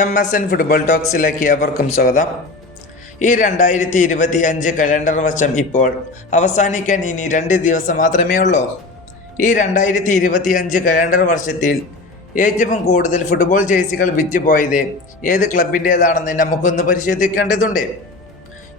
M S N football ടോക്സിലേക്ക് ഏവർക്കും സ്വാഗതം. ഈ രണ്ടായിരത്തി ഇരുപത്തി അഞ്ച് കലണ്ടർ വർഷം ഇപ്പോൾ അവസാനിക്കാൻ ഇനി രണ്ട് ദിവസം മാത്രമേ ഉള്ളൂ. ഈ രണ്ടായിരത്തി ഇരുപത്തി അഞ്ച് കലണ്ടർ വർഷത്തിൽ ഏറ്റവും കൂടുതൽ ഫുട്ബോൾ ജേഴ്സികൾ വിറ്റുപോയത് ഏത് ക്ലബിന്റേതാണെന്ന് നമുക്കൊന്ന് പരിശോധിക്കേണ്ടതുണ്ട്.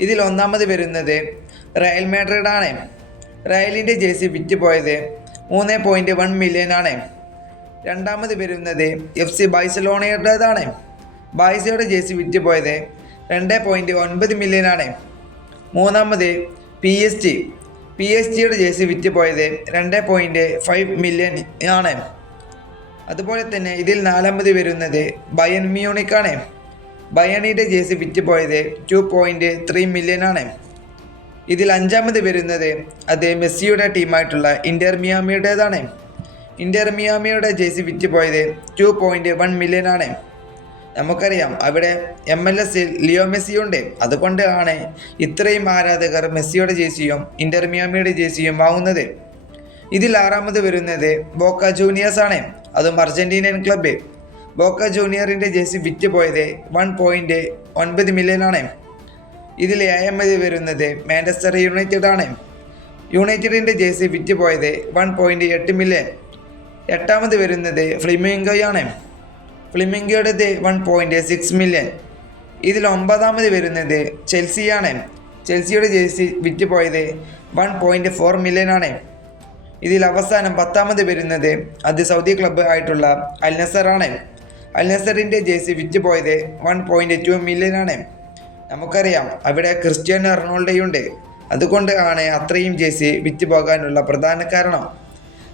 ഇതിൽ ഒന്നാമത് വരുന്നത് റയൽ മാഡ്രിഡ് ആണ് റയലിന്റെ ജേഴ്സി വിറ്റുപോയത് മൂന്ന് പോയിന്റ് വൺ മില്യൺ ആണ്. രണ്ടാമത് വരുന്നത് എഫ് സി ബാഴ്സലോണയുടേതാണ്. ബാഴ്സയുടെ ജേഴ്സി വിറ്റുപോയത് രണ്ട് പോയിന്റ് ഒൻപത് മില്യനാണ് മൂന്നാമത് P S T P S ജിയുടെ ജേഴ്സി വിറ്റുപോയത് രണ്ട് പോയിന്റ് ഫൈവ് മില്യൺ ആണ്. അതുപോലെ തന്നെ ഇതിൽ നാലാമത് വരുന്നത് ബയൻ മ്യൂണിക്കാണ് ബയണിയുടെ ജേഴ്സി വിറ്റുപോയത് ടു പോയിന്റ് ത്രീ മില്യൺ ആണ്. ഇതിൽ അഞ്ചാമത് വരുന്നത് അത് മെസ്സിയുടെ ടീമായിട്ടുള്ള ഇന്റർ മിയാമിയുടേതാണ് ഇന്റർ മിയാമിയുടെ ജേഴ്സി വിറ്റുപോയത് ടു പോയിന്റ് വൺ മില്യൺ ആണ്. നമുക്കറിയാം. അവിടെ എം എൽ എസിൽ ലിയോ മെസ്സിയുണ്ട് അതുകൊണ്ടാണ് ഇത്രയും ആരാധകർ മെസ്സിയുടെ ജേഴ്സിയും ഇന്റർ മിയാമിയുടെ ജേഴ്സിയും വാങ്ങുന്നത് ഇതിൽ ആറാമത് വരുന്നത് ബോക്ക ജൂനിയേഴ്സ് ആണ്. അതും അർജന്റീനിയൻ ക്ലബ്ബ്. ബോക്ക ജൂനിയറിന്റെ ജേഴ്സി വിറ്റ് പോയത് വൺ പോയിന്റ് ഒൻപത് മില്യൺ ആണ്. ഇതിൽ ഏഴാമത് വരുന്നത് മാഞ്ചസ്റ്റർ യുണൈറ്റഡ് ആണ്. യുണൈറ്റഡിന്റെ ജേഴ്സി വിറ്റ് പോയത് വൺ പോയിന്റ് എട്ട് മില്യൺ എട്ടാമത് വരുന്നത് ഫ്ലിമിംഗോയാണ്. ഫ്ലിമിംഗോയുടേത് വൺ പോയിന്റ് സിക്സ് മില്യൺ ഇതിൽ ഒമ്പതാമത് വരുന്നത് ചെൽസിയാണ്. ചെൽസിയുടെ ജേഴ്സി വിറ്റുപോയത് വൺ പോയിന്റ് ഫോർ മില്യൺ ആണ്. ഇതിൽ അവസാനം പത്താമത് വരുന്നത് അത് സൗദി ക്ലബ്ബ് ആയിട്ടുള്ള അൽനസറാണ് അൽനസറിന്റെ ജേഴ്സി വിറ്റ് പോയത് വൺ പോയിന്റ് ടു മില്യൺ ആണ്. നമുക്കറിയാം അവിടെ ക്രിസ്ത്യാനോ റൊണാൾഡോയുണ്ട്. അതുകൊണ്ട് ആണ് അത്രയും ജേഴ്സി വിറ്റ് പോകാനുള്ള പ്രധാന കാരണം.